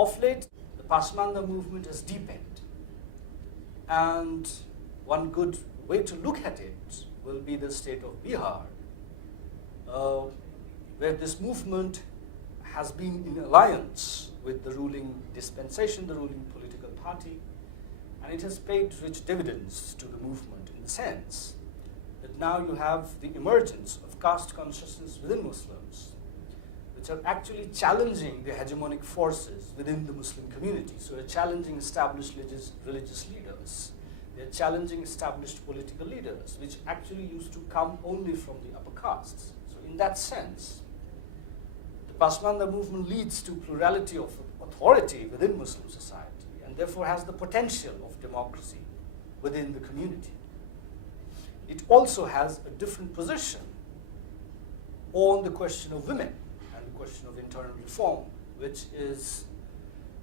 of late, the Pashmanda movement has deepened. And one good way to look at it will be the state of Bihar, where this movement has been in alliance with the ruling dispensation, the ruling political party, and it has paid rich dividends to the movement in the sense that now you have the emergence of caste consciousness within Muslims, which are actually challenging the hegemonic forces within the Muslim community. So they're challenging established religious leaders. They're challenging established political leaders, which actually used to come only from the upper castes. So in that sense, the Pashmanda movement leads to plurality of authority within Muslim society, and therefore has the potential of democracy within the community. It also has a different position on the question of women and the question of internal reform, which is,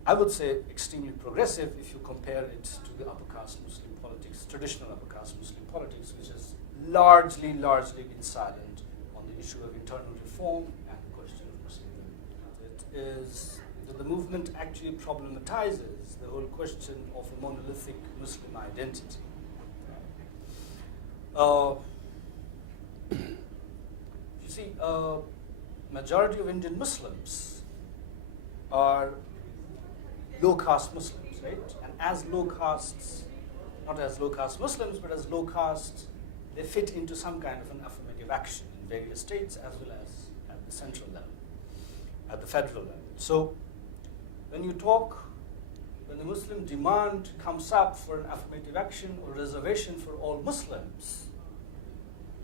I would say, extremely progressive if you compare it to the upper caste Muslim politics, traditional upper caste Muslim politics, which has largely been silent on the issue of internal reform and the question of Muslim women. It is that the movement actually problematizes the whole question of a monolithic Muslim identity. You see, majority of Indian Muslims are low caste Muslims, right? And as low castes, not as low caste Muslims, but as low caste, they fit into some kind of an affirmative action in various states as well as at the central level, at the federal level. So when you talk, when the Muslim demand comes up for an affirmative action or reservation for all Muslims,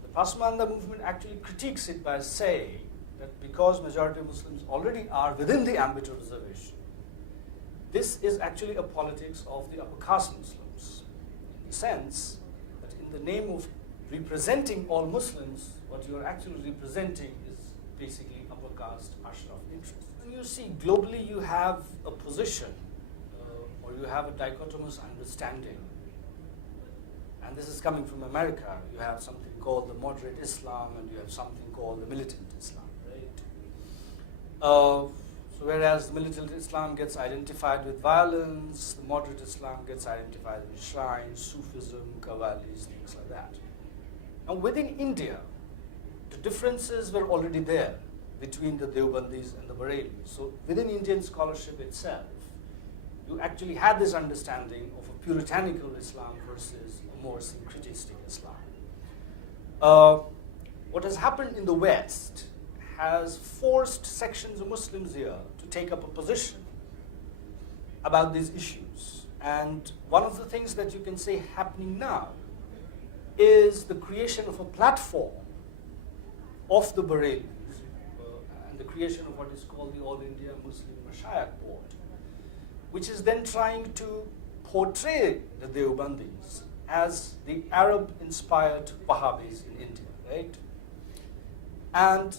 the Pashmanda movement actually critiques it by saying that because majority of Muslims already are within the ambit of reservation, this is actually a politics of the upper caste Muslims, in the sense that in the name of representing all Muslims, what you are actually representing is basically upper caste Ashraf interests. And you see, globally you have a position, or you have a dichotomous understanding, and this is coming from America. You have something called the moderate Islam, and you have something called the militant Islam, right? So whereas the militant Islam gets identified with violence, the moderate Islam gets identified with shrines, Sufism, Qawwalis, things like that. Now within India, the differences were already there between the Deobandis and the Bareilwis. So within Indian scholarship itself, you actually had this understanding of a puritanical Islam versus a more syncretistic Islam. What has happened in the West has forced sections of Muslims here to take up a position about these issues. And one of the things that you can say happening now is the creation of a platform of the Bareilwis and the creation of what is called the All India Muslim Mashayikh Board, which is then trying to portray the Deobandis as the Arab-inspired Wahhabis in India, right? And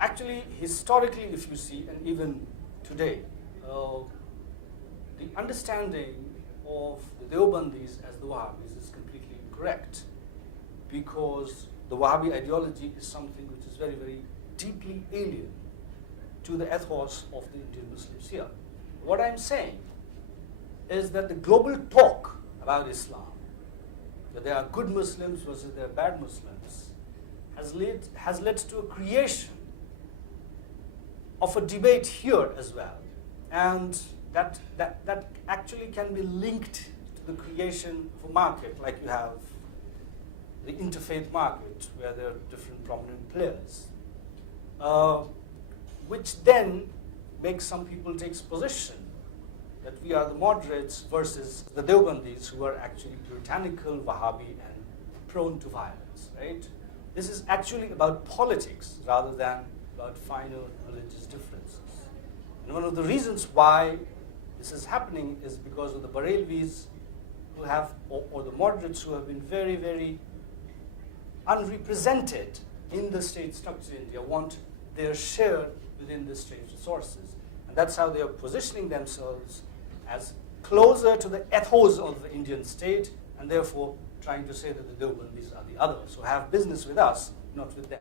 actually, historically, if you see, and even today, the understanding of the Deobandis as the Wahhabis is completely incorrect, because the Wahhabi ideology is something which is very deeply alien to the ethos of the Indian Muslims here. What I'm saying is that the global talk about Islam, that there are good Muslims versus there are bad Muslims, has led to a creation of a debate here as well. And that actually can be linked to the creation of a market, like you have the interfaith market, where there are different prominent players, which then makes some people take position that we are the moderates versus the Deobandis, who are actually puritanical, Wahhabi, and prone to violence, right? This is actually about politics rather than about finer religious differences. And one of the reasons why this is happening is because of the Bareilwis who have, or the moderates who have been very unrepresented in the state structure in India, want their share within the state resources. And that's how they are positioning themselves as closer to the ethos of the Indian state, and therefore trying to say that the Deobandis are the other. So have business with us, not with them.